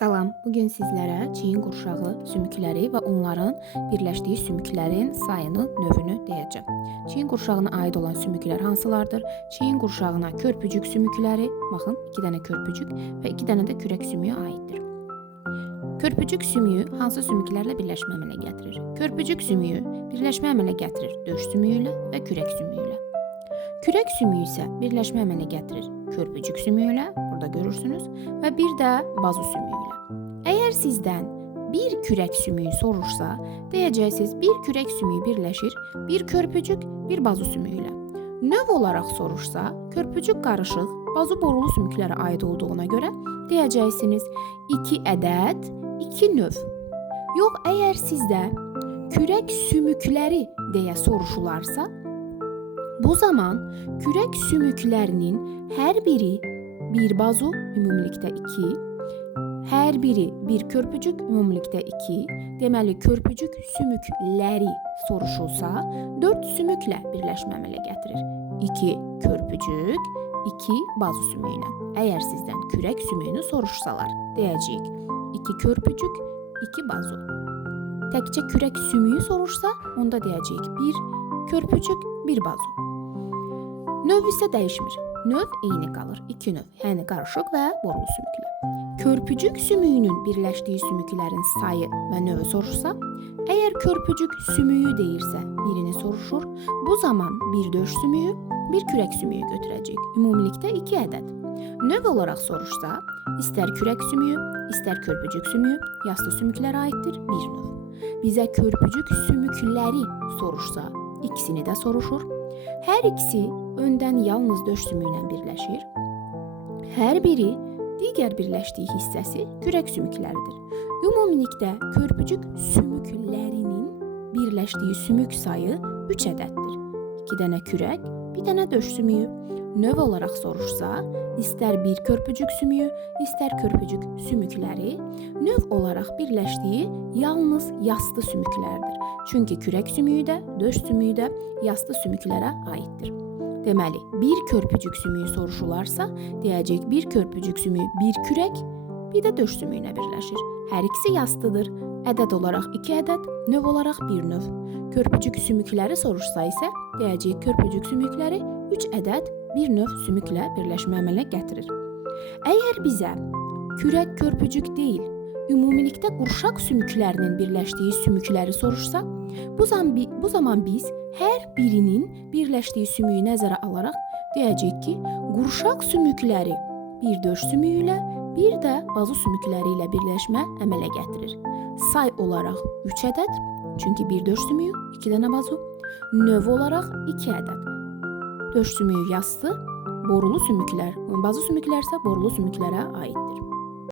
Salam, bugün sizlərə çiyin qurşağı sümükləri və onların birləşdiyi sümüklərin sayını, növünü deyəcəm. Çiyin qurşağına aid olan sümüklər hansılardır? Çiyin qurşağına körpücük sümükləri, baxın, 2 dənə körpücük və 2 dənə də kürək sümüyü aiddir. Körpücük sümüyü hansı sümüklərlə birləşmə əmələ gətirir? Körpücük sümüyü birləşmə əmələ gətirir döş sümüyü ilə və kürək sümüyü ilə. Kürək sümüyü isə birləşmə əmələ gətirir körpücük sümüyü ilə, burada görürsünüz, və bir də bazu sümüyü ilə. Əgər sizdən bir kürək sümüyü soruşsa, deyəcəksiniz bir kürək sümüyü birləşir bir körpücük, bir bazu sümüyü ilə. Növ olaraq soruşsa, körpücük qarışıq, bazu borulu sümüklərə aid olduğuna görə deyəcəksiniz 2 ədəd, 2 növ. Yox, əgər sizdə kürək sümükləri deyə soruşularsa, bu zaman kürək sümüklərinin hər biri bir bazu, ümumilikdə 2, hər biri bir körpücük, ümumilikdə 2, deməli körpücük sümükləri soruşulsa, 4 sümüklə birləşmə əmələ gətirir. 2 körpücük, 2 bazu sümüyü ilə. Əgər sizdən kürək sümüyünü soruşsalar, deyəcəyik 2 körpücük, 2 bazu. Təkcə kürək sümüyü soruşsa, onda deyəcəyik 1 körpücük, 1 bazu. Növ isə dəyişmir. Növ eyni qalır. 2 növ, yəni qarışıq və borulu sümüklər. Körpücük sümüyünün birləşdiyi sümüklərin sayı və növü soruşsa, əgər körpücük sümüyü deyirsə, birini soruşur, bu zaman bir döş sümüyü, bir kürək sümüyü götürəcəyik. Ümumilikdə 2 ədəd. Növ olaraq soruşsa, istər kürək sümüyü, istər körpücük sümüyü, yastı sümüklərə aiddir bir növ. Bizə körpücük sümükləri soruşsa, ikisini də soruşur. Hər ikisi öndən yalnız döş sümüyü ilə birləşir. Hər biri digər birləşdiyi hissəsi kürək sümükləridir. Ümumilikdə körpücük sümüklərinin birləşdiyi sümük sayı 3 ədəddir. 2 dənə kürək, 1 dənə döş sümüyü. Növ olaraq soruşsa, istər bir körpücük sümüyü, istər körpücük sümükləri, növ olaraq birləşdiyi yalnız yastı sümüklərdir. Çünki kürək sümüyü də, döş sümüyü də yastı sümüklərə aiddir. Deməli, bir körpücük sümüyü soruşularsa, deyəcək bir körpücük sümüyü bir kürək, bir də döş sümüyünə birləşir. Hər ikisi yastıdır. Ədəd olaraq 2 ədəd, növ olaraq 1 növ. Körpücük sümükləri soruşsa isə, deyəcək körpücük sümükləri 3 ədəd, bir növ sümüklə birləşmə əmələ gətirir. Əgər bizə kürək körpücük deyil, ümumilikdə qurşaq sümüklərinin birləşdiyi sümükləri soruşsa, bu zaman biz hər birinin birləşdiyi sümüyü nəzərə alaraq deyəcəyik ki, qurşaq sümükləri bir döş sümüyü ilə, bir də bazu sümükləri ilə birləşmə əmələ gətirir. Say olaraq 3 ədəd, çünki bir döş sümüyü, 2 dənə bazu, növ olaraq 2 ədəd. Döş sümüyü yastı, borulu sümüklər, bazu sümüklər isə borulu sümüklərə aiddir.